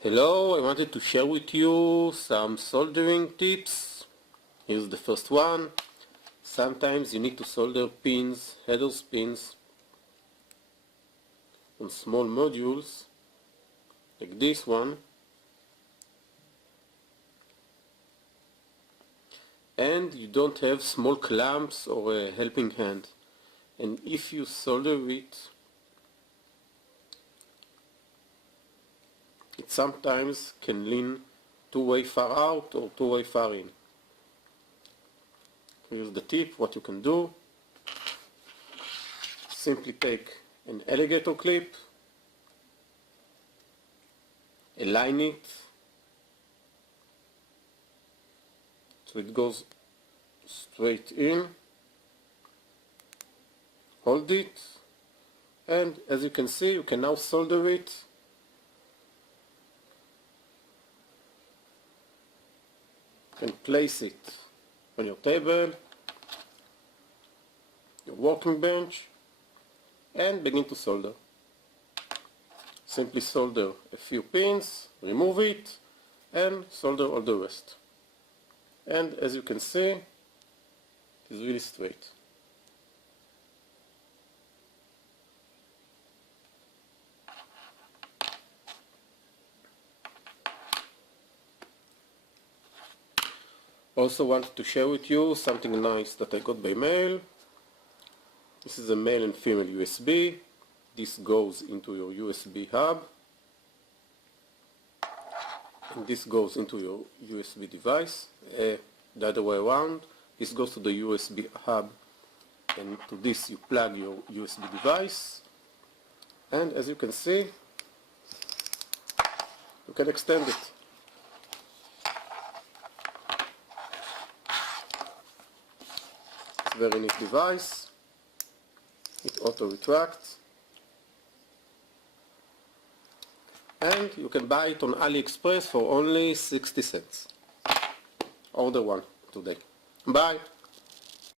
Hello, I wanted to share with you some soldering tips. Here's the first one. Sometimes you need to solder pins, header pins, on small modules, like this one. And you don't have small clamps or a helping hand. And if you solder it, it sometimes can lean two-way far out or two-way far in. Here's the tip, what you can do. Simply take an alligator clip, align it so it goes straight in, hold it, and as you can see, you can now solder it and place it on your table, your working bench, and begin to solder. Simply solder a few pins, remove it, and solder all the rest. And as you can see, it is really straight. Also wanted to share with you something nice that I got by mail. This is a male and female USB. This goes into your USB hub. And this goes into your USB device. The other way around. This goes to the USB hub. And to this you plug your USB device. And as you can see, you can extend it. Very neat device. It auto retracts, and you can buy it on AliExpress for only 60 cents. Order one today. Bye.